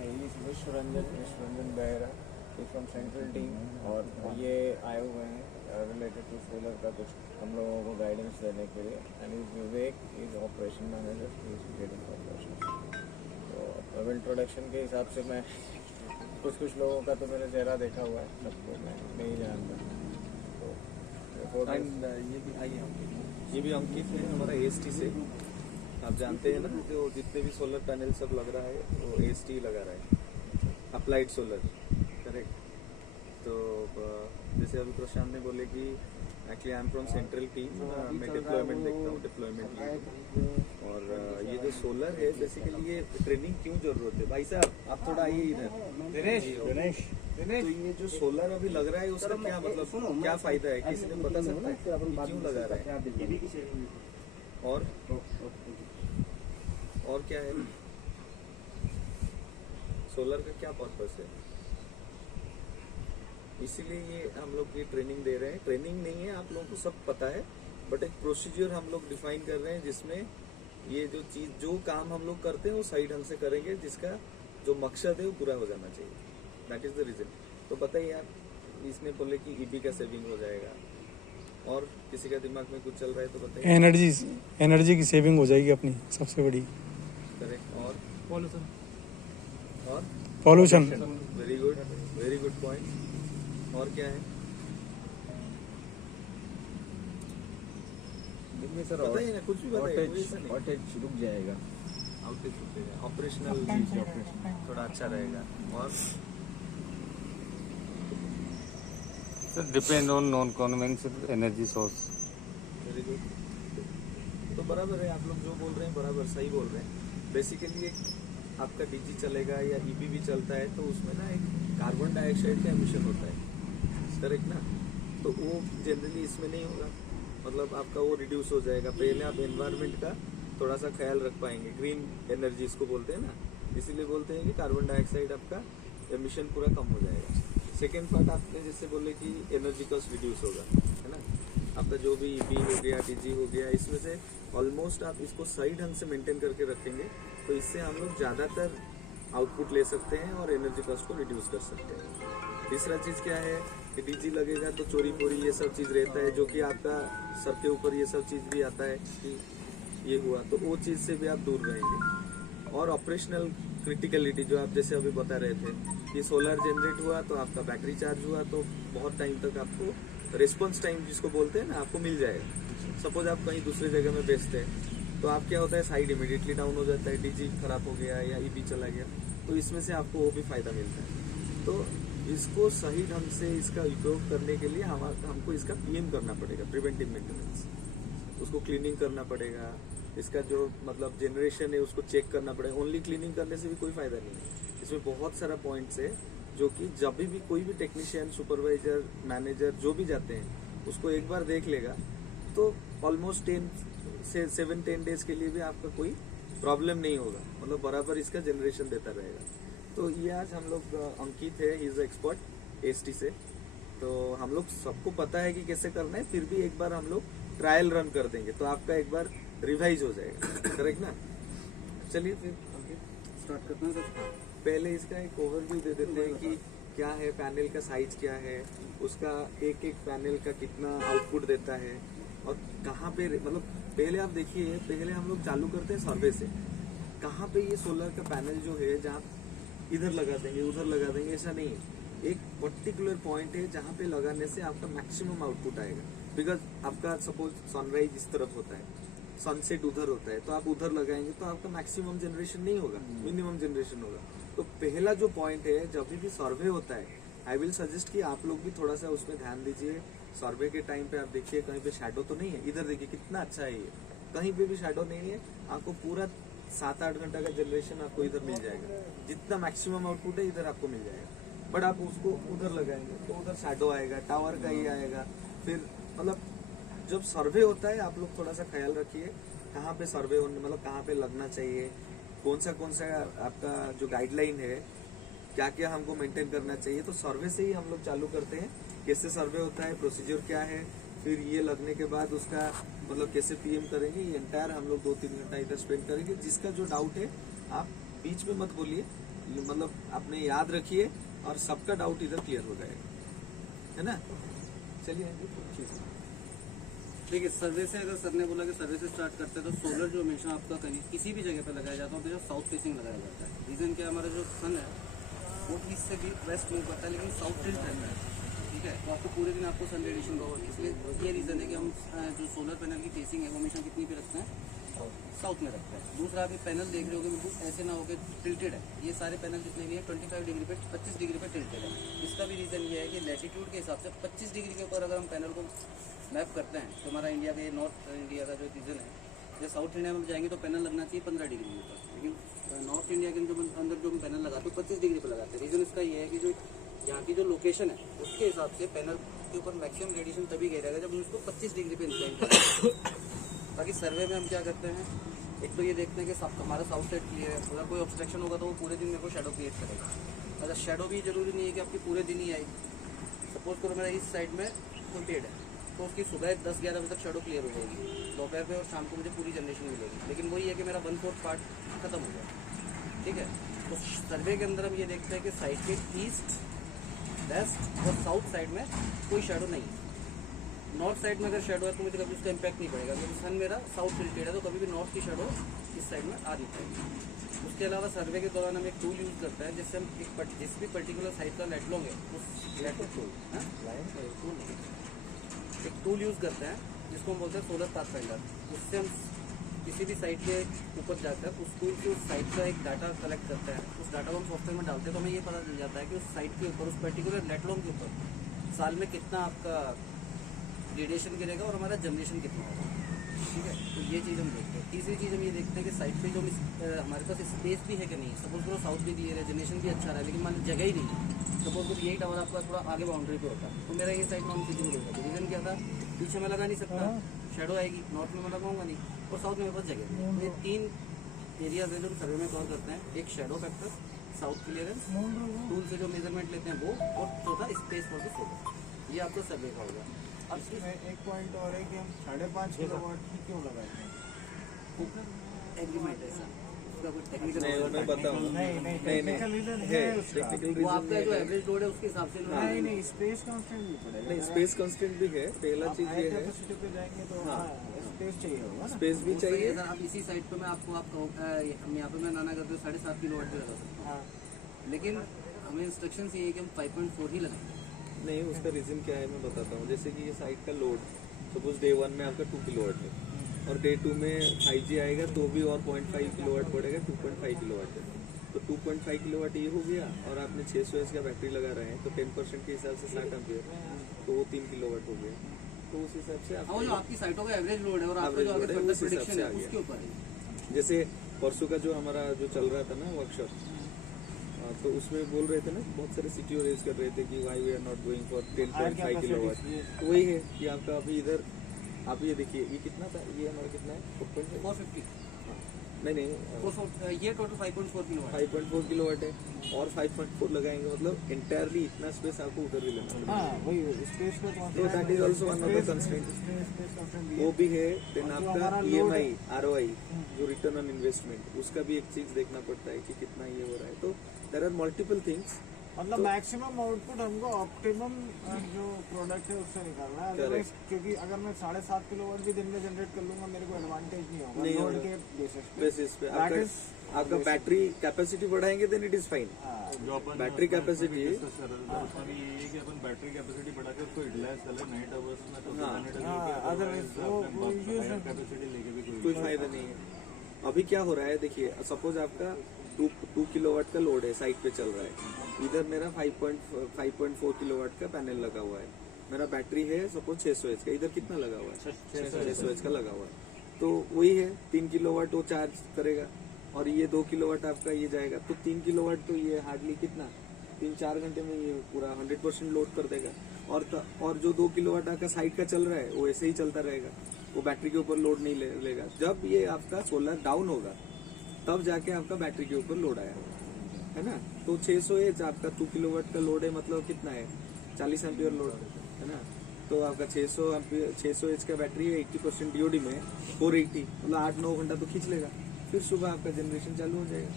Biswaranjan Behera from central team, और ये आए हुए हैं रिलेटेड टू सोलर का कुछ हम लोगों को गाइडेंस देने के लिए। And is Vivek is operation manager, is getting operation. तो अब इंट्रोडक्शन के हिसाब से मैं कुछ लोगों का तो मैंने चेहरा देखा हुआ है, सबको मैं नहीं जानता। तो ये भी अंकित है हमारा AST से। आप जानते हैं ना, जो जितने भी सोलर पैनल सब लग रहा है वो AST लगा रहा है, अप्लाइड सोलर, करेक्ट। तो जैसे अभी प्रशांत ने बोले कि actually I am from central team, मैं डिप्लॉयमेंट देखता हूँ, डिप्लॉयमेंट। और ये जो सोलर है बेसिकली ये ट्रेनिंग क्यों जरूरत है, भाई साहब आप थोड़ा आइए इधर। दिनेश तो ये जो सोलर अभी लग रहा है उसका क्या मतलब, क्या फायदा है, किसी ने बता सकता है क्यों लगा रहा है, और क्या है सोलर का क्या पर्पस है। इसीलिए ये हम लोग ये ट्रेनिंग दे रहे हैं। ट्रेनिंग नहीं है, आप लोगों को सब पता है, बट एक प्रोसीजर हम लोग डिफाइन कर रहे हैं जिसमें ये जो चीज, जो काम हम लोग करते हैं वो सही ढंग से करेंगे, जिसका जो मकसद है वो पूरा हो जाना चाहिए। That is the reason. तो बताइए आप, इसमें बोले कि EB का सेविंग हो जाएगा, और किसी का दिमाग में कुछ चल रहा है तो बताइए। एनर्जी की सेविंग हो जाएगी अपनी सबसे बड़ी। करेक्ट। और पॉल्यूशन। Very good point. और क्या है सर? बताइए ना, कुछ भी बताइए। आउटेज रुक जाएगा, ऑपरेशनल थोड़ा अच्छा रहेगा। और sir depend on non conventional energy source. Very good. तो बराबर है, आप लोग जो बोल रहे हैं बराबर सही बोल रहे हैं। बेसिकली एक आपका DG चलेगा या EB भी चलता है तो उसमें ना एक कार्बन डाइऑक्साइड का एमिशन होता है, करेक्ट ना। तो वो जनरली इसमें नहीं होगा, मतलब आपका वो रिड्यूस हो जाएगा। पहले आप एनवायरनमेंट का थोड़ा सा ख्याल रख पाएंगे, ग्रीन एनर्जी इसको बोलते हैं ना, इसीलिए बोलते हैं कि कार्बन डाइऑक्साइड आपका एमिशन पूरा कम हो जाएगा। सेकेंड पार्ट आपने जैसे बोले कि एनर्जी कॉस्ट रिड्यूस होगा, है ना। आपका जो भी EB हो गया, DG हो गया, इसमें से ऑलमोस्ट आप इसको सही ढंग से मेंटेन करके रखेंगे तो इससे हम लोग ज़्यादातर आउटपुट ले सकते हैं और एनर्जी कॉस्ट को रिड्यूस कर सकते हैं। तीसरा चीज़ क्या है कि DG लगेगा तो चोरी पोरी ये सब चीज़ रहता है, जो कि आपका सर के ऊपर ये सब चीज़ भी आता है कि ये हुआ, तो वो चीज़ से भी आप दूर रहेंगे। और ऑपरेशनल क्रिटिकलिटी जो आप जैसे अभी बता रहे थे कि सोलर जनरेट हुआ तो आपका बैटरी चार्ज हुआ तो बहुत टाइम तक आपको रिस्पॉन्स टाइम जिसको बोलते हैं ना आपको मिल जाएगा। सपोज आप कहीं दूसरी जगह में बेचते हैं तो आप क्या होता है, साइड इमीडिएटली डाउन हो जाता है, DG खराब हो गया या EB चला गया, तो इसमें से आपको वो भी फायदा मिलता है। तो इसको सही ढंग से इसका उपयोग करने के लिए हमको इसका PM करना पड़ेगा, प्रिवेंटिव मेंटेनेंस। उसको क्लीनिंग करना पड़ेगा, इसका जो मतलब जनरेशन है उसको चेक करना पड़ेगा। ओनली क्लीनिंग करने से भी कोई फायदा नहीं है, इसमें बहुत सारा पॉइंट्स है जो कि जब भी कोई भी टेक्नीशियन, सुपरवाइजर, मैनेजर जो भी जाते हैं उसको एक बार देख लेगा तो ऑलमोस्ट 7-10 डेज के लिए भी आपका कोई प्रॉब्लम नहीं होगा, मतलब बराबर इसका जनरेशन देता रहेगा। तो ये आज हम लोग अंकित है, इज एक्सपर्ट AST से, तो हम लोग सबको पता है कि कैसे करना है, फिर भी एक बार हम लोग ट्रायल रन कर देंगे तो आपका एक बार रिवाइज हो जाएगा, करेक्ट ना। चलिए फिर स्टार्ट करते हैं सर। पहले इसका एक ओवरव्यू दे देते हैं कि क्या है, पैनल का साइज क्या है, उसका एक एक पैनल का कितना आउटपुट देता है और कहाँ पे, मतलब पहले आप देखिए, पहले हम लोग चालू करते हैं सर्वे से, कहाँ पे ये सोलर का पैनल जो है जहाँ इधर लगा देंगे उधर लगा देंगे, ऐसा नहीं है। एक पर्टिकुलर पॉइंट है जहाँ पे लगाने से आपका मैक्सिमम आउटपुट आएगा। बिकॉज आपका सपोज सनराइज इस तरफ होता है, सनसेट उधर होता है, तो आप उधर लगाएंगे तो आपका मैक्सिमम जनरेशन नहीं होगा, मिनिमम जनरेशन होगा। तो पहला जो पॉइंट है, जब भी सर्वे होता है, आई विल सजेस्ट कि आप लोग भी थोड़ा सा उसमें ध्यान दीजिए। सर्वे के टाइम पे आप देखिए कहीं पे शैडो तो नहीं है, इधर देखिए कितना अच्छा है ये, कहीं पे भी शैडो नहीं है, आपको पूरा 7-8 घंटा का जनरेशन आपको इधर मिल जाएगा। जितना मैक्सिमम आउटपुट है इधर आपको मिल जाएगा। बट आप उसको उधर लगाएंगे तो उधर शैडो आएगा, टावर का ही आएगा। फिर मतलब जब सर्वे होता है आप लोग थोड़ा सा ख्याल रखिए कहाँ पे सर्वे होने, मतलब कहाँ पे लगना चाहिए, कौन सा आपका जो गाइडलाइन है, क्या क्या हमको मेंटेन करना चाहिए। तो सर्वे से ही हम लोग चालू करते हैं, कैसे सर्वे होता है, प्रोसीजर क्या है, फिर ये लगने के बाद उसका मतलब कैसे PM करेंगे, ये एंटायर हम लोग 2-3 घंटा इधर स्पेंड करेंगे। जिसका जो डाउट है आप बीच में मत बोलिए, मतलब आपने याद रखिए और सबका डाउट इधर क्लियर हो जाएगा, है ना। चलिए देखिए सर्वे से, अगर सर ने बोला कि सर्वे से स्टार्ट करते हैं तो सोलर जो हमेशा आपका कहीं किसी भी जगह पे लगाया जाता है तो जो साउथ फेसिंग लगाया जाता है। रीज़न क्या, हमारा जो सन है वो ईस्ट से भी वेस्ट मूव करता है लेकिन साउथ टिल्ट रहता है, ठीक है। तो आपको पूरे दिन आपको सन रेडिएशन होगा, इसलिए ये रीज़न है कि हम जो सोलर पैनल की फेसिंग है वो हमेशा कितनी पे रखते हैं, साउथ में रखते हैं। दूसरा आप ये पैनल देख रहे हो कि बिल्कुल ऐसे ना हो कि टिल्टेड है, ये सारे पैनल जितने भी हैं 25 डिग्री पे 25 डिग्री पे टिल्टेड है। इसका भी रीज़न ये है कि लैटिट्यूड के हिसाब से 25 डिग्री के ऊपर अगर हम पैनल को मैप करते हैं तो हमारा इंडिया का ये नॉर्थ इंडिया का जो रीजन है, जैसे साउथ इंडिया में जाएंगे तो पैनल लगना चाहिए 15 डिग्री के ऊपर, लेकिन नॉर्थ इंडिया के अंदर जो हम पैनल लगाते हैं 25 डिग्री पर लगाते हैं। रीज़न इसका ये है कि जो यहाँ की जो लोकेशन है उसके हिसाब से पैनल के ऊपर मैक्सिमम रेडिएशन तभी गिरेगा जब हम उसको 25 डिग्री पे इंक्लाइन करते हैं। बाकी सर्वे में हम क्या करते हैं, एक तो ये देखते हैं कि हमारा साउथ साइड क्लियर है, अगर कोई ऑब्स्ट्रक्शन होगा तो वो पूरे दिन मेरे को शेडो क्रिएट करेगा। अगर शेडो भी जरूरी नहीं है कि आपकी पूरे दिन ही आएगी, सपोज करो मेरा इस साइड में कोई पेड़ है तो उसकी सुबह 10-11 बजे तक शेडो क्लियर हो जाएगी, दोपहर में और शाम को मुझे पूरी जनरेशन मिलेगी, लेकिन वही है कि मेरा 1/4 पार्ट खत्म हो गया, ठीक है। तो सर्वे के अंदर हम ये देखते हैं कि साइड के ईस्ट, वेस्ट और साउथ साइड में कोई शेडो नहीं है। नॉर्थ साइड में अगर शेडो है तो मुझे कभी उसका इम्पैक्ट नहीं पड़ेगा, क्योंकि सन मेरा साउथ रिलेटेड है तो कभी भी नॉर्थ की शेडो इस साइड में आ नहीं पाएगी। उसके अलावा सर्वे के दौरान हम एक टूल यूज़ करते हैं जिससे हम जिस भी पर्टिकुलर साइड का लेटलोंग है एक टूल यूज़ करते हैं जिसको हम बोलते हैं सोलर पाथफाइंडर। उससे हम किसी भी साइट के ऊपर जाकर उस टूल के उस साइट का एक डाटा कलेक्ट करते हैं, उस डाटा को हम सॉफ्टवेयर में डालते हैं तो हमें ये पता चल जाता है कि उस साइट के ऊपर, उस पर्टिकुलर लेटलोंग के ऊपर साल में कितना आपका रेडिएशन गिरेगा और हमारा जनरेशन कितना होगा, ठीक है। तो ये चीज़ हम देखते हैं। तीसरी चीज़ हम ये देखते हैं कि साइट पे जो हमारे पास स्पेस भी है कि नहीं। सपोज करो साउथ भी क्लियर है, जनरेशन भी अच्छा रहा है, लेकिन मान जगह ही नहीं है। सपोज करो यही टावर आपका थोड़ा आगे बाउंड्री पे होता है तो मेरा ये साइड नॉन फिजिबल होता है। रीज़न क्या था, पीछे में लगा नहीं सकता, शेडो आएगी, नॉर्थ में मैं लगाऊंगा नहीं, और साउथ में मेरे पास जगह नहीं। तो ये 3 एरियाज हैं जो हम सर्वे में कवर करते हैं, एक shadow factor, south clearance, tool से जो मेजरमेंट लेते हैं वो, और चौथा स्पेस फॉर द सोलर। ये आपका सर्वे का होगा। अब इसमें एक पॉइंट और है कि हम 5.5 किलोवाट की क्यों लगाए हैं? एग्रीमेंट है सर, उसका कोई टेक्निकल नहीं, मैं बताऊँ। नहीं टेक्निकल रीजन है उसका। टेक्निकल वो आपका जो एवरेज लोड है उसके हिसाब से नहीं स्पेस कांस्टेंट भी पड़ेगा। नहीं, स्पेस कांस्टेंट भी है। पहला चीज ये है, कैपेसिटी पे जाएंगे तो हाँ। स्पेस चाहिए होगा ना। स्पेस भी चाहिए। सर आप इसी साइड पे मैं आपको हम यहाँ पे मैं नाना करते हुए 7.5 किलोवाट भी लगा सकता हाँ हूँ, लेकिन हमें इंस्ट्रक्शन ये है कि हम 5.4 ही लगाएंगे। नहीं, उसका रीजन क्या है मैं बताता हूँ। जैसे कि ये साइट का लोड सपोज डे 1 में आपका 2 किलोवाट है और डे 2 में 5G आएगा तो भी और 0.5 किलोवाट बढ़ेगा, 2.5 किलोवाट है। तो 2.5 किलोवाट ये हो गया और आपने 600 एच का बैटरी लगा रहे हैं तो 10% के हिसाब से 60 एम्पियर तो वो 3 किलोवाट हो गया। तो उस हिसाब से हाँ, जो आपकी साइटों का एवरेज लोड है और आपका जो आगे फर्दर प्रेडिक्शन है उसके ऊपर है। जैसे परसों का जो हमारा जो चल रहा था ना वर्कशॉप, तो उसमें बोल रहे थे ना, बहुत सारे सिटी रेज कर रहे थे कि why we are not going for 10.5 kilowatt. तो वही है कि आपका अभी इधर आप ये देखिए ये कितना था, ये हमारा कितना है 450। नहीं ये टोटल 5.4 किलोवाट 5.4 किलोवाट है और 5.4 लगाएंगे मतलब इंटायरली इतना स्पेस आपको उधर भी लेना है। हाँ वही स्पेस पे तो that is also one of the constraint. वो भी है। देन आपका EMI ROI जो रिटर्न ऑन इन्वेस्टमेंट, उसका भी एक चीज देखना पड़ता है कि कितना ये हो रहा है। तो देयर आर मल्टीपल थिंग्स। मतलब मैक्सिमम आउटपुट हमको ऑप्टिमम जो प्रोडक्ट है उससे निकालना है। अदरवाइज क्योंकि अगर मैं 7.5 किलोवाट भी दिन में जनरेट कर लूंगा मेरे को एडवांटेज नहीं होगा नहीं लोड होगा। के बेसिस पे आपका बैटरी कैपेसिटी बढ़ाएंगे then it is fine. Battery capacity की आपण बॅटरी कॅपॅसिटी बढ़ाकर उसको यूटिलाइज कर ले नाइट आवर्स में तो अदरवाइज वो यूज कैपेसिटी लेके भी कोई फायदा नहीं है। अभी क्या हो रहा है देखिए, सपोज आपका 2 किलोवाट का लोड है, साइट पे चल रहा है, इधर मेरा 5.4 किलोवाट का पैनल लगा हुआ है, मेरा बैटरी है सपोज 600 एच का, इधर कितना लगा हुआ है 600 एच का लगा हुआ है। तो वही है 3 किलोवाट वो चार्ज करेगा और ये 2 किलोवाट आपका ये जाएगा, तो 3 किलोवाट तो ये हार्डली कितना 3-4 घंटे में ये पूरा 100% लोड कर देगा। और जो 2 किलोवाट का साइड का चल रहा है वो ऐसे ही चलता रहेगा, वो बैटरी के ऊपर लोड नहीं लेगा। जब ये आपका सोलर डाउन होगा तब जाके आपका बैटरी के ऊपर लोड आया है ना। तो 600 एच आपका 2 किलोवाट का लोड है, मतलब कितना है 40 एम्पियर लोड है ना। तो आपका 600 एच का बैटरी है, 80% DOD में 480, मतलब 8-9 घंटा तो खींच लेगा, फिर सुबह आपका जनरेशन चालू हो जाएगा।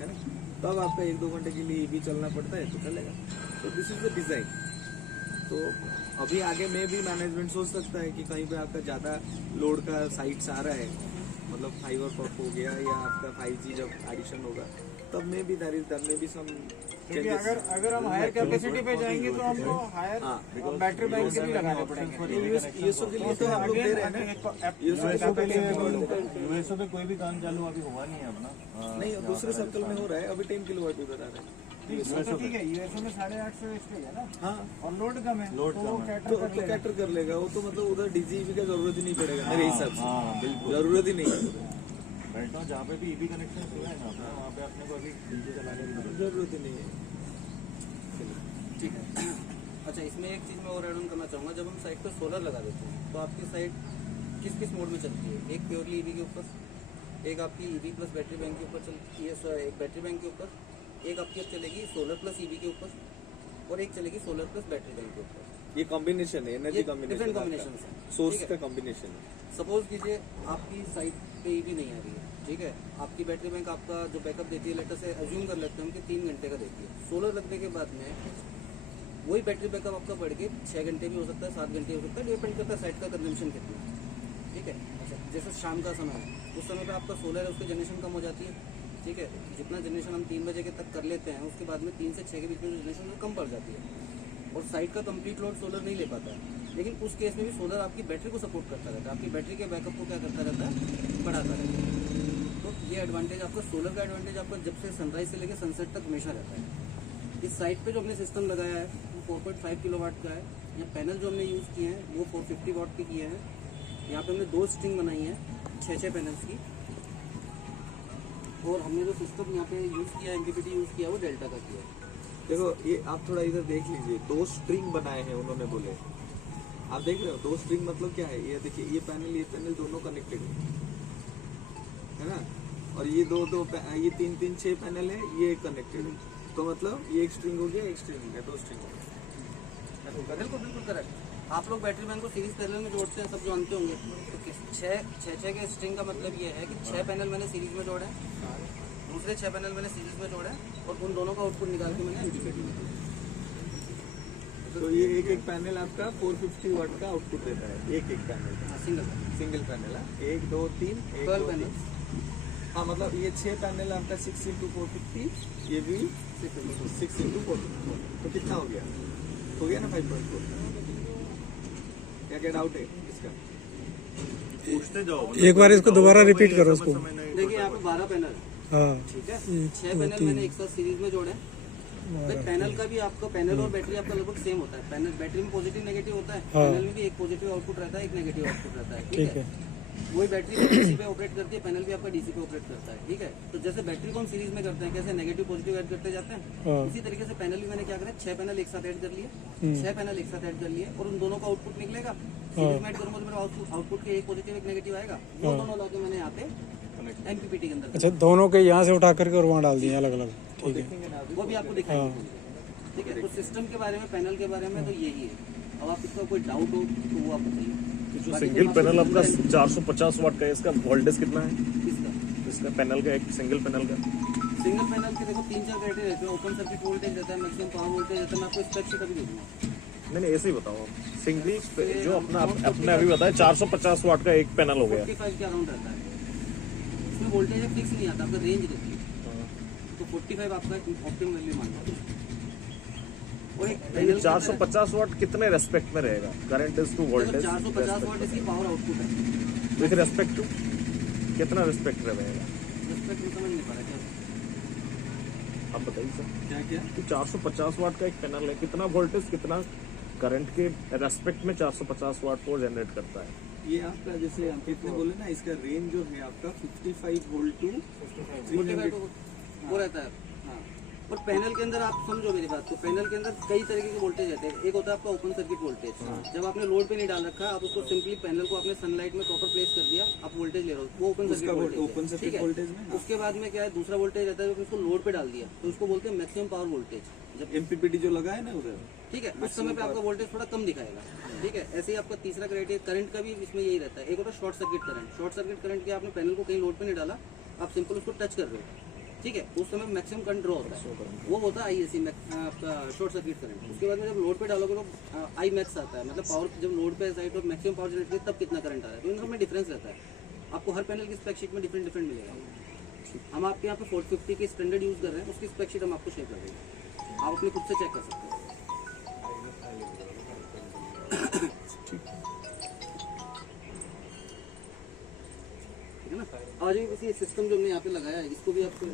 है ना। तब आपका 1-2 घंटे के लिए ईवी चलना पड़ता है तो चलेगा। तो दिस इज द डिजाइन। तो अभी आगे में भी मैनेजमेंट सोच सकता है कि कहीं पे आपका ज़्यादा लोड का साइट्स आ रहा है, मतलब फाइबर पॉप हो गया या आपका 5G जब एडिशन होगा, तब में भी दर में भी सम क्योंकि अगर हम हायर कैपेसिटी पे जाएंगे तो हमको हायर बैटरी बैंक के भी लगाने पड़ेंगे। यूएसओ के लिए तो हम लोग दे रहे हैं ना। यूएसओ के लिए यूएसओ पे कोई भी काम चालू अभी हुआ नहीं है अपना। नहीं, दूसरे सर्कल में हो रहा है अभी 10 किलोवाट उधर आ रहा है। तो ठीक है, यूएसओ में 850 स्टेज है ना। हाँ, और लोड कम है, लोड तो कम वो है। कैटर तो कर लेगा। कैटर कर लेगा वो, तो मतलब उधर डीजीबी का जरूरत ही नहीं पड़ेगा मेरे हिसाब से। हाँ बिल्कुल, जरूरत ही नहीं है, बैठता हूँ जहाँ पे भी ईवी कनेक्शन हुआ है ना अपना, वहाँ पे अपने को अभी डीजे चलाने की जरूरत जरूरत ही नहीं है। ठीक है। अच्छा, इसमें एक चीज़ मैं और ऐड ऑन करना चाहूँगा। जब हम साइट पर सोलर लगा देते हैं तो आपकी साइट किस किस मोड में चलती है? एक प्योरली ईवी के ऊपर, एक आपकी ईवी प्लस बैटरी बैंक के ऊपर चलती है, एक बैटरी बैंक के ऊपर, एक आपकी अब चलेगी सोलर प्लस ईवी के ऊपर, और एक चलेगी सोलर प्लस बैटरी बैंक के ऊपर। ये कॉम्बिनेशन है, एनर्जी ये कॉम्बिनेशन, डिफरेंट कॉम्बिनेशन है, सोर्स ठीक का है। कॉम्बिनेशन है। सपोज कीजिए आपकी साइट पे ईवी नहीं आ रही है, ठीक है। आपकी बैटरी बैंक आपका जो बैकअप देती है, लेटर से अज्यूम कर लेते हैं हम कि 3 घंटे का देती है। सोलर लगने के बाद में वही बैटरी बैकअप आपका बढ़ के 6 घंटे भी हो सकता है, 7 घंटे हो सकता है, डिपेंड करता है साइट का कंजम्पशन कितना है, ठीक है। अच्छा, जैसे शाम का समय है, उस समय पे आपका सोलर है, उसकी जनरेशन कम हो जाती है, ठीक है। जितना जनरेशन हम 3 बजे के तक कर लेते हैं, उसके बाद में 3 से 6 के बीच में जो जनरेशन कम पड़ जाती है, और साइट का कंप्लीट लोड सोलर नहीं ले पाता है। लेकिन उस केस में भी सोलर आपकी बैटरी को सपोर्ट करता रहता है, आपकी बैटरी के बैकअप को क्या करता रहता है, बढ़ाता रहता है। तो ये एडवांटेज आपका सोलर का एडवांटेज आपका जब से सनराइज से लेकर सनसेट तक हमेशा रहता है। इस साइट पे जो हमने सिस्टम लगाया है वो 4.5 किलोवाट का है। ये पैनल जो हमने यूज़ किए हैं वो 450 वाट के किए हैं। यहाँ पे हमने 2 स्ट्रिंग बनाई है 6 पैनल्स की, और हमने जो सिस्टम यहाँ पे यूज़ किया है, MPPT यूज़ किया है, वो डेल्टा का किया है। देखो ये आप थोड़ा इधर देख लीजिए, 2 स्ट्रिंग बनाए हैं उन्होंने बोले, आप देख रहे हो 2 स्ट्रिंग मतलब क्या है? ये देखिए, ये पैनल दोनों कनेक्टेड है ना, और ये ये 3 6 पैनल है, ये कनेक्टेड है। तो मतलब ये एक स्ट्रिंग हो गया, एक स्ट्रिंग हो गया, 2 स्ट्रिंग हो गया। बिल्कुल बिल्कुल करेक्ट। आप लोग बैटरी बैंक को सीरीज पैनल में जोड़ते हैं, सब जानते होंगे। तो 6 के स्ट्रिंग का मतलब ये है कि 6 पैनल मैंने सीरीज में जोड़े हैं, दूसरे 6 पैनल मैंने सीरीज में जोड़े हैं, और उन दोनों का आउटपुट निकाल के मैंने MPPT में दिया। तो ये एक पैनल आपका 450 वाट का आउटपुट देता है, एक पैनल, सिंगल पैनल है, 1 2 3 12 पैनल। हाँ, मतलब ये 6 पैनल आपका 6 × 450, ये भी 6 × 450, तो कितना हो गया? हो गया ना 5.4। क्या डाउट है इसका? पूछते जाओ। एक बार इसको दोबारा रिपीट करो उसको। देखिए यहाँ पे 12 पैनल, हाँ, ठीक है। 6 पैनल मैंने एक साथ सीरीज में जोड़े। भाई पैनल का भी आपका पैनल और बैटरी आपका लगभग सेम होता है। पैनल बैटरी में पॉजिटिव नेगेटिव होता है, हाँ। पैनल में भी एक पॉजिटिव आउटपुट रहता है, एक नेगेटिव आउटपुट रहता है, ठीक है। वही बैटरी डीसी पे ऑपरेट करती है, पैनल भी आपका डीसी पे ऑपरेट करता है, ठीक है। तो जैसे बैटरी को हम सीरीज में करते हैं, कैसे नेगेटिव पॉजिटिव ऐड करते जाते हैं, हाँ। उसी तरीके से पैनल भी मैंने क्या करा, 6 पैनल एक साथ ऐड कर लिए, 6 पैनल एक साथ ऐड कर लिए, और उन दोनों का आउटपुट निकलेगा। सीरीज में ऐड करूंगा तो मेरा आउटपुट के एक पॉजिटिव एक नेगेटिव आएगा, वो दोनों लाके मैंने यहाँ पे MPPT के अंदर अच्छा, दोनों के यहाँ से उठा करके और वहाँ डाल दिए अलग अलग, ठीक है। वो भी आपको दिखाएंगे, ठीक है। तो सिस्टम के बारे में, पैनल के बारे में तो यही है। अब आप इसका कोई डाउट हो तो वो आप बताइए। जो सिंगल पैनल आपका 450 वाट का है, इसका वोल्टेज कितना है? किसका? इसका पैनल का, एक सिंगल पैनल का। सिंगल पैनल के देखो 3-4 क्राइटेरिया रहते हैं। ओपन सर्किट वोल्टेज रहता है, मैक्सिमम पावर वोल्टेज रहता है। मैं आपको स्पेक शीट अभी दे दूंगा। नहीं ऐसे ही बताओ। सिंगल जो अपने अभी बताया 450 वाट का एक पैनल हो गया। 45 के अराउंड रहता है। इसमें वोल्टेज फिक्स नहीं आता, आपका रेंज रहती है। तो 45 आपका ऑप्टिमम वैल्यू मान लो। और एक पैनल 450 वाट कितने रेस्पेक्ट में रहेगा? करंट इज टू वोल्टेज 450 वाट इसकी पावर आउटपुट है। विथ रेस्पेक्ट टू कितना रेस्पेक्ट रहेगा? रिस्पेक्ट में समझ नहीं पा रहा क्या आप बताइए सर। क्या क्या? कि 450 वाट का एक पैनल है, कितना वोल्टेज कितना करंट के रेस्पेक्ट में 450 वाट को जनरेट करता है? ये आपका जैसे अंकित ने बोले ना, इसका रेंज जो है आपका 55 वोल्ट टू 300। वो रहता है। हाँ, और पैनल के अंदर आप समझो मेरी बात को, पैनल के अंदर कई तरीके के वोल्टेज रहते हैं। एक होता है आपका ओपन सर्किट वोल्टेज। जब आपने लोड पे नहीं डाल रखा, आप उसको सिंपली पैनल को आपने सनलाइट में प्रॉपर प्लेस कर दिया, आप वोल्टेज ले रहे हो, वो ओपन सर्किट वोल्टेज है, ओपन ठीक सर्किट है? वोल्टेज में उसके बाद में क्या है, दूसरा वोल्टेज रहता है, जब उसको लोड पे डाल दिया तो उसको बोलते हैं मैक्सिमम पावर वोल्टेज। जब MPPT जो लगा है ना उधर, ठीक है, उस समय पे आपका वोल्टेज थोड़ा कम दिखाएगा, ठीक है। ऐसे ही आपका तीसरा क्राइटेरिया करंट का भी इसमें यही रहता है। एक होता है short circuit current. Short circuit current के आपने पैनल को कहीं लोड पे नहीं डाला, आप सिंपल उसको टच कर रहे हो, ठीक है, उस समय मैक्सिमम करंट ड्रॉ होता है, वो होता है IAC आपका शॉर्ट सर्किट करंट। उसके बाद में जब लोड पे डालोगे तो आई मैक्स आता है, मतलब पावर जब लोड पे साइड और मैक्सिमम पावर जनरेट करें तब कितना करंट आ रहा है, तो इन सब में डिफरेंस रहता है। आपको हर पैनल की स्पेक शीट में डिफरेंट मिलेगा। हम आपके यहाँ पे 450 की स्टैंडर्ड यूज़ कर रहे हैं, उसकी स्पेक शीट हम आपको शेयर कर देंगे, आप अपने खुद से चेक कर सकते हैं। ठीक है ना। आज इसी सिस्टम जो हमने यहाँ पे लगाया है इसको भी आपको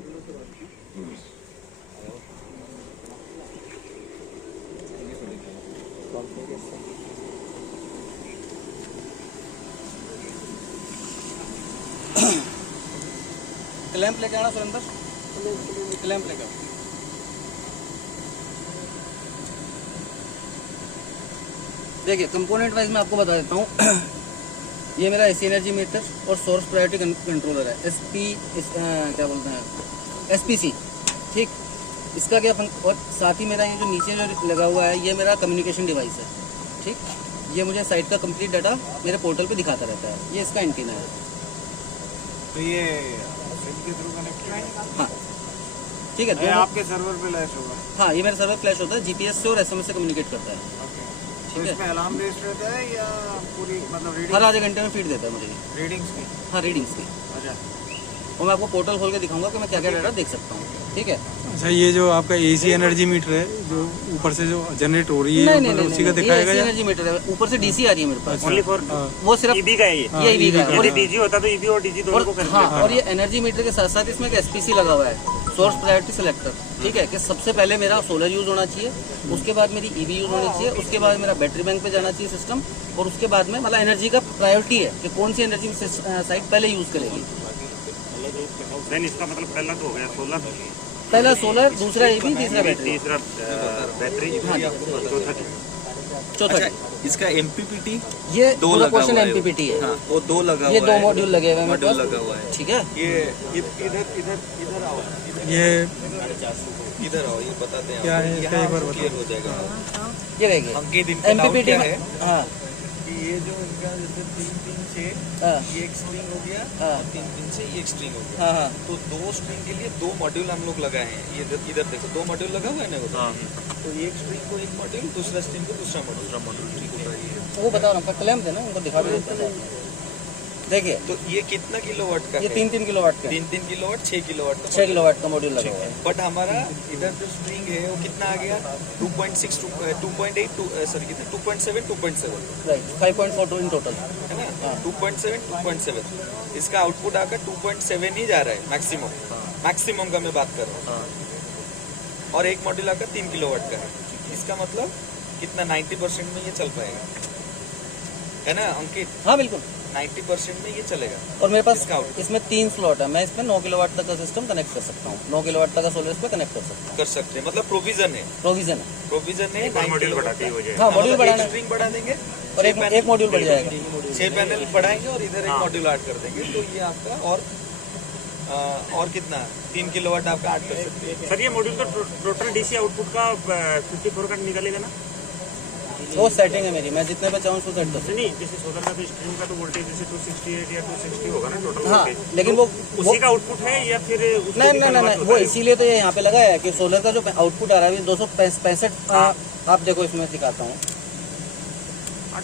क्लैंप लेके आना सुरेंद्र, क्लैंप लेके आओ। देखिए कंपोनेंट वाइज मैं आपको बता देता हूँ। ये मेरा AC एनर्जी मीटर और सोर्स प्रायोरिटी कंट्रोलर है, क्या बोलते हैं SPC, ठीक। इसका क्या और साथ ही मेरा ये जो नीचे जो लगा हुआ है ये मेरा कम्युनिकेशन डिवाइस है, ठीक। ये मुझे साइट का कंप्लीट डाटा मेरे पोर्टल पे दिखाता रहता है। ये इसका एंटीना है। तो ये सिम के थ्रू कनेक्ट है? हाँ ठीक है, ये आपके सर्वर पे लैश होगा? हाँ, ये मेरा सर्वर फ्लैश होता है, GPS से और SMS से कम्युनिकेट करता है। तो इसमें अलार्म बेस्ड रहता है या पूरी मतलब रीडिंग? हर आधे घंटे में फीड देता है मुझे रीडिंग्स की? हाँ, रीडिंग्स की। अच्छा, और मैं आपको पोर्टल खोल के दिखाऊंगा कि मैं क्या क्या डाटा देख सकता हूँ, ठीक है। अच्छा, ये जो आपका AC एनर्जी मीटर है जो ऊपर से जो जनरेट हो रही है नहीं नहीं मतलब नहीं, उसी का नहीं, दिखाएगा ये या? एनर्जी मीटर है, ऊपर से DC आ रही है मेरे पास। ओनली फॉर वो सिर्फ EB का है ये? ये EB का है। यदि DG होता तो EB और DG दोनों को और कनेक्ट हाँ, और ये एनर्जी मीटर के साथ साथ इसमें एक SPC लगा हुआ है, सोर्स प्रायोरिटी सिलेक्टर, ठीक है। कि सबसे पहले मेरा सोलर यूज होना चाहिए, उसके बाद मेरी EV यूज होनी चाहिए, उसके बाद मेरा बैटरी बैंक पे जाना चाहिए सिस्टम, और उसके बाद में मतलब एनर्जी का प्रायोरिटी है कि कौन सी एनर्जी साइट पहले यूज करेगी। देन इसका मतलब पहला तो हो गया सोलर, पहला सोलर, दूसरा EV, तीसरा बैटरी, तीसरा बैटरी, चौथा इसका MPPT ये दो पूरा लगा पोर्शन हुआ है। MPPT है। हाँ, वो दो लगा ये हुआ दो है, मॉड्यूल लगे हुए हैं मेरे मॉड्यूल पास, लगा हुआ है। ठीक है। ये इधर आओ, ये इधर आओ, ये बताते हैं क्या है आपको। इसका एक बार यहाँ क्लियर हो जाएगा। ये देखिए अंकित, इनका डाउट MPPT क्या में, है हाँ कि ये जो इनका जैसे 3-3-6 हाँ ये एक स्ट्रिंग हो गया हाँ। और 3-3 से ये एक स्ट्रिंग हो गया। हाँ हाँ तो दो स्ट्रिंग के लिए दो मॉड्यूल हम लोग लगाए हैं। ये इधर देखो, दो मॉड्यूल लगा हुआ है ना वो। तो एक स्ट्रिंग को एक मॉड्यूल, दूसरा स्ट्रिंग को दूसरा मॉड्यूल, ठीक होता है ये। वो बताओ ना, क्लैंप देना उनको दिखा दो। देखिए तो ये कितना किलोवाट का ये है? 3-3 किलोवाट का, 3-3 किलोवाट, 6 किलोवाट का 6 किलोवाट का मॉड्यूल लगा हुआ है। बट हमारा इधर जो स्ट्रिंग है वो कितना आ गया? 2.6, 2.8, सॉरी कितना, 2.7, 2.7 राइट, 5.42 इन टोटल। है ना? 2.7, 2.7 इसका आउटपुट आकर 2.7 ही जा रहा है मैक्सिमम। मैक्सिमम का मैं बात कर रहा हूँ। और एक मॉड्यूल आकर 3 किलोवाट का है। इसका मतलब कितना 90% में ये चल पाएगा, है ना अंकित? हाँ बिल्कुल, 90% में ये चलेगा। और मेरे पास इसका आउटपुट इसमें 3 स्लॉट है, मैं इसमें 9 किलोवाट तक का सिस्टम कनेक्ट कर सकता हूँ। 9 किलोवाट तक का सोलर इस पे कनेक्ट कर सकता हूँ, कर सकते हैं, मतलब प्रोविजन है। प्रोविजन है। प्रोविजन है, मॉड्यूल बढ़ाते ही हो जाएगा। हाँ, मॉड्यूल एक बढ़ाना स्ट्रिंग बढ़ा देंगे और एक मॉड्यूल बढ़ जाएगा। 6 पैनल बढ़ाएंगे और इधर एक मॉड्यूल ऐड कर देंगे, तो ये आपका और कितना 3 किलोवाट आपका ऐड कर सकते हैं। सर ये मॉड्यूल का टोटल डीसी आउटपुट का 54 का निकालेगा ना? वो सेटिंग है मेरी, मैं जितने पे चाहूँ उसको सेट कर सकता नहीं, जैसे सोलर का तो स्ट्रीम का तो वोल्टेज जैसे 268 या 260 होगा ना टोटल हूँ। हाँ, वोल्टेज, लेकिन तो वो उसी का आउटपुट है या फिर उसको नहीं भी नहीं convert नहीं, होता वो है? इसीलिए तो ये यहाँ पे लगाया है कि सोलर का जो आउटपुट आ रहा है 265। आप देखो इसमें दिखाता हूँ।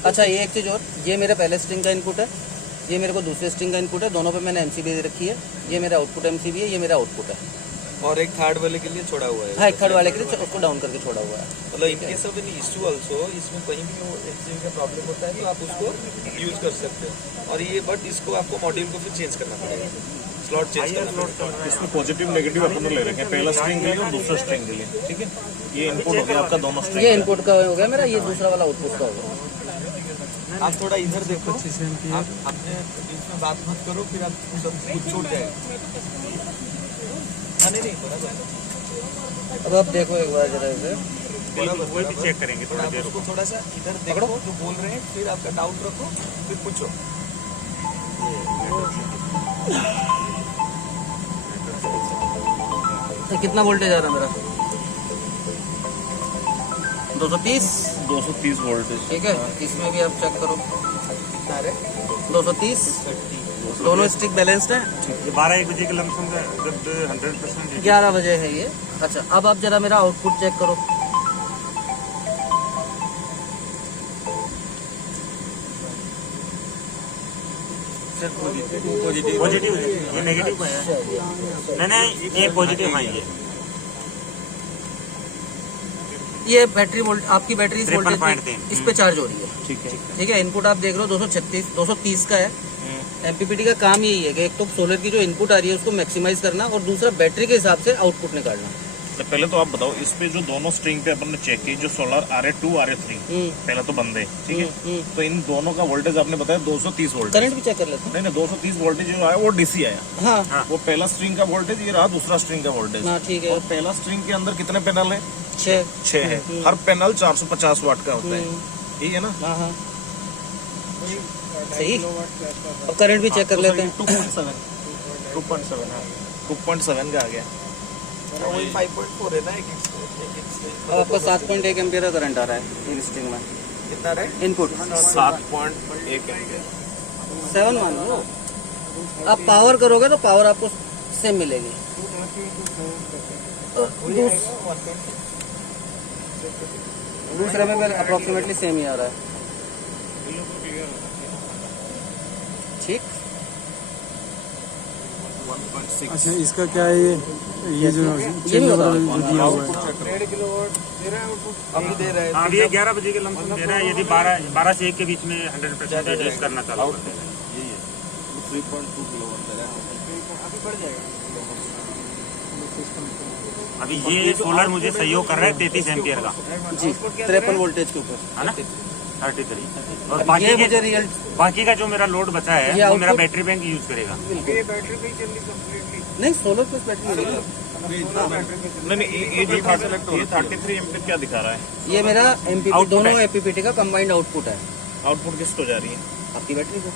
अच्छा, ये एक चीज़ और, ये मेरे पहले स्ट्रिंग का इनपुट है, ये मेरे को दूसरे स्ट्रिंग का इनपुट है, दोनों पे मैंने MCB दे रखी है। ये मेरा आउटपुट MCB है, ये मेरा आउटपुट है। और एक थर्ड वाले के लिए छोड़ा हुआ है। हाँ, एक थर्ड वाले के लिए उसको डाउन करके छोड़ा हुआ है। मतलब in case of any issue also, इसमें कहीं भी वो HCM का प्रॉब्लम होता है तो आप उसको यूज कर सकते हो। और ये बट इसको आपको मॉड्यूल को फिर चेंज करना पड़ेगा, स्लॉट चेंज करना पड़ेगा। इसमें पॉजिटिव नेगेटिव अपन ले रखे हैं, पहला स्ट्रिंग के लिए और दूसरा स्ट्रिंग के लिए, ठीक है। ये इनपुट हो गया आपका दोनों स्ट्रिंग। ये इनपुट का हो गया मेरा, ये दूसरा वाला आउटपुट का होगा। आप थोड़ा इधर देखो, आप अपने बीच में बात मत करो, फिर आप सब कुछ छूट जाएगा। हाँ नहीं बराबर। अब आप देखो एक बार जरा इसे, वो भी चेक करेंगे थोड़ा आप देर उसको थोड़ा सा इधर देखो जो बोल रहे हैं, फिर आपका डाउट रखो, फिर पूछो। कितना वोल्टेज आ रहा है मेरा? 230 230 वोल्टेज। ठीक है। इसमें भी आप चेक करो, 230 दोनों स्टिक बैलेंस्ड है। 12-1 बजे के लमसम का जब 100% 11 बजे है ये। अच्छा, अब आप जरा मेरा आउटपुट चेक करो। पॉजिटिव ये नेगेटिव है। नहीं ये पॉजिटिव है ये बैटरी वोल्ट आपकी बैटरी इस 53.3 वोल्टेज इस पे चार्ज हो रही है। ठीक है, इनपुट आप देख रहे हो 230 का है। एमपीपीटी का काम यही है कि एक तो सोलर की जो इनपुट आ रही है उसको मैक्सिमाइज करना और दूसरा बैटरी के हिसाब से आउटपुट निकालना। तो पहले तो आप बताओ इस पे जो दोनों स्ट्रिंग पे अपन ने चेक की, जो सोलर RA2 RA3 पहले तो बंद है, ठीक है। तो इन दोनों का वोल्टेज आपने बताया 230 वोल्ट। करंट भी चेक कर लेते हैं। नहीं 230 वोल्टेज जो आया वो डीसी आया। हाँ वो पहला स्ट्रिंग का वोल्टेज, ये रहा दूसरा स्ट्रिंग का वोल्टेज। हाँ, ठीक है। और पहला स्ट्रिंग के अंदर कितने पैनल है? 6 है। हर पैनल 450 वाट का होता है, यही है ना? हाँ हाँ सही। अब करंट भी चेक कर लेते हैं। 2.7 का आ गया। वही 5.4 है ना एक अब आपका 7.1 एम्पियर का करंट आ रहा है इन स्ट्रिंग में। कितना है इनपुट 7.1 एम्पियर। 7 मान लो। आप पावर करोगे तो पावर आपको सेम मिलेगी। दूसरे में अप्रोक्सीमेटली सेम ही आ रहा है। ठीक। अच्छा इसका क्या है ये जो चेंज ओवर जो दिया हुआ है 1.5 किलोवाट दे रहा है आउटपुट। अभी दे रहे हैं। हाँ ये 11 बजे के लमसम दे रहा है। यदि 12 से 1 के बीच में 100% एडजस्ट करना चालू करते हैं। 3.2 किलोवाट दे रहा है। अभी बढ़ जाएगा। अभी ये सोलर मुझे सहयोग कर रहा है 33 एम्पियर का जी, 53 वोल्टेज के ऊपर है ना 33। और ये मुझे रियल बाकी का जो मेरा लोड बचा ये है वो मेरा output- बैटरी बैंक यूज करेगा। ये बैटरी पे ही चल रही कंप्लीटली। नहीं, सोलर पे बैटरी नहीं है। नहीं ये जो 33 एम्पियर क्या दिखा रहा है? ये मेरा एमपीपी Output दोनों है। एमपीपीटी का कंबाइंड आउटपुट है आउटपुट किसको जा रही है? आपकी बैटरी को।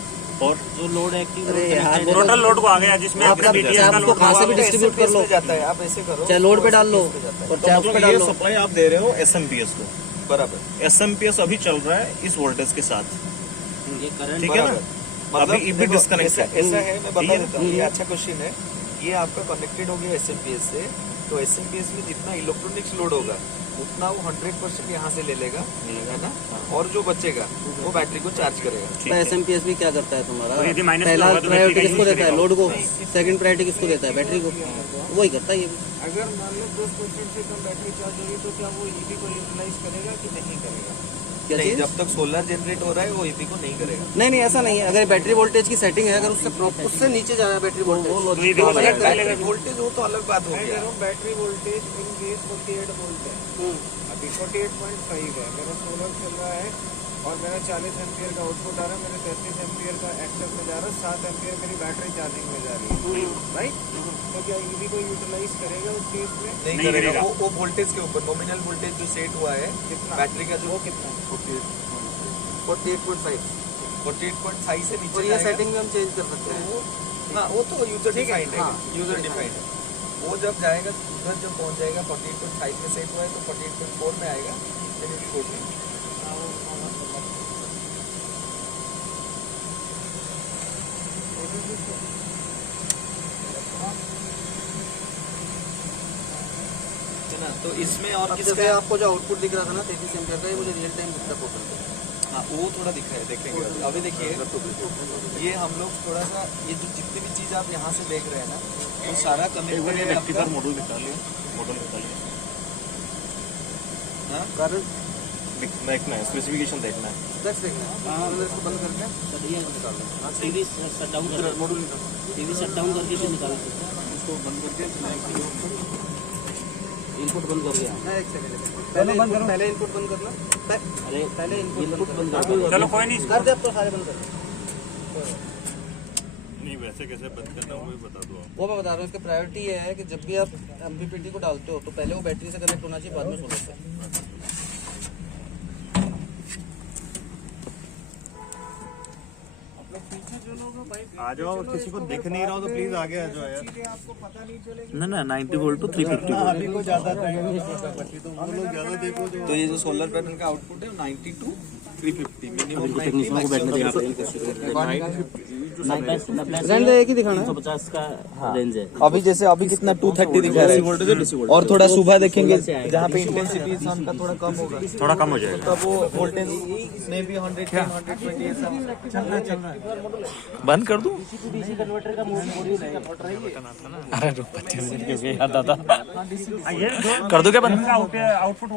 और जो लोड एक्टिव अरे यार वो टोटल लोड को आ गया जिसमें आप आपका BTS आप का उसको लोड कहाँ से भी डिस्ट्रीब्यूट कर लो। जाता है, आप ऐसे करो चाहे लोड पे डाल लो और चाहे उस पे मतलब डाल ये लो। सप्लाई आप दे रहे हो SMPS को। बराबर। SMPS अभी चल रहा है इस वोल्टेज के साथ, ये करंट ठीक है ना? अभी EB डिस्कनेक्ट है। ऐसा है, मैं ठीक बता है? देता हूँ। ये अच्छा क्वेश्चन है। ये आपका कनेक्टेड हो गया SMPS से, तो SMPS में जितना इलेक्ट्रॉनिक्स लोड होगा उतना वो 100% यहाँ से ले लेगा, है ना? और जो बचेगा वो बैटरी को चार्ज करेगा। तो एसएमपीएस भी क्या करता है तुम्हारा? और यदि माइनस पहला होगा तो प्रायोरिटी बैटरी का किसको यूज देता है? करेगा। लोड को। सेकंड प्रायोरिटी किसको देता है? बैटरी को। वही करता है ये भी। अगर मान लो 10% से कम बैटरी चार्ज होगी तो क्या वो EV को यूटिलाइज करेगा कि नहीं करेगा? क्या नहीं, चीज? जब तक सोलर जनरेट हो रहा है वो EV को नहीं करेगा। नहीं ऐसा नहीं है। अगर बैटरी वोल्टेज की सेटिंग है, अगर उससे नीचे जा रहा है बैटरी वोल्टेज तो ये देखो अगर बैटरी वोल्टेज हो तो अलग बात हो मैं कह गया। रहा हूँ battery voltage in case 48 volt है, अभी 48.5 है, मेरा सोलर चल रहा है और मेरा 40 एम्पियर का आउटपुट आ रहा है, मेरे 33 एम्पियर का एक्टिव में जा रहा है, 7 एम्पियर मेरी बैटरी चार्जिंग में जा रही है, राइट? तो क्या EV को यूटिलाइज करेगा उस केस में? नहीं नहीं करेगा। करेगा। वो वोल्टेज के ऊपर नॉमिनल वोल्टेज जो सेट हुआ है कितना? बैटरी का जो वो कितना? 48.5 48.5 से नीचे और ये जाएगा। सेटिंग में हम चेंज कर सकते हैं। हाँ वो तो यूजर ठीक है, डिफाइंड है, हाँ। यूजर डिफाइंड है। वो जब जाएगा उधर जब पहुंच जाएगा 48.5 में सेट हुआ है तो 48.4 में आएगा, then it's 14। है ना? तो इसमें और अब जैसे किसका आपको जो आउटपुट दिख रहा था ना 33 एम्पियर का, ये मुझे रियल टाइम दिखता है। हाँ वो थोड़ा दिख रहा है, देखेंगे अभी देखिए ये हम लोग थोड़ा सा ये जो जितनी भी चीज आप यहाँ से देख रहे हैं ना वो सारा कनेक्टेड है आपका। मॉडल निकालिए, मॉडल निकालिए, हाँ? देखना है, स्पेसिफिकेशन देखना है। Let's देखना है। हाँ, मतलब इसको बंद करके टीवी शट डाउन कर मॉड्यूल निकाल। टीवी शट डाउन करके फिर निकाल इसको बंद करके इनपुट बंद कर दिया। मैं एक सेकंड पहले बंद करो। पहले इनपुट बंद करना। अरे पहले इनपुट बंद कर चलो कोई नहीं कर दे, अब तो सारे बंद कर। नहीं वैसे कैसे बंद करना वो भी बता दो आप। वो मैं बता रहा हूँ, इसकी प्रायोरिटी ये है कि जब भी आप एमपीपीटी को डालते हो तो पहले वो बैटरी से कनेक्ट होना चाहिए, बाद में सोलर से। आ जाओ, किसी को दिख नहीं रहा हो तो प्लीज आगे आ जाओ यार। आपको पता नहीं चलेगा। ना 90 वोल्ट टू 350 अभी को ज्यादा तो वो लोग ज्यादा देखो जो तो ये जो सोलर पैनल का आउटपुट है 90 टू 350 मिनिमम 90 टेक्नीशियन को बैठने देना पड़ेगा। रेंज एक ही दिखाना 350 का रेंज है। अभी जैसे अभी कितना 230 दिखा रहा है और थोड़ा सुबह देखेंगे जहाँ पे इंटेंसिटी सन का थोड़ा कम होगा, थोड़ा कम हो जाएगा। तब वो वोल्टेज में भी 110 120 ऐसा चल रहा है। बंद कर दूं? डीसी कन्वर्टर का मॉड्यूल है। अरे 25 मिनट के याद आता कर दो क्या बंद? आउटपुट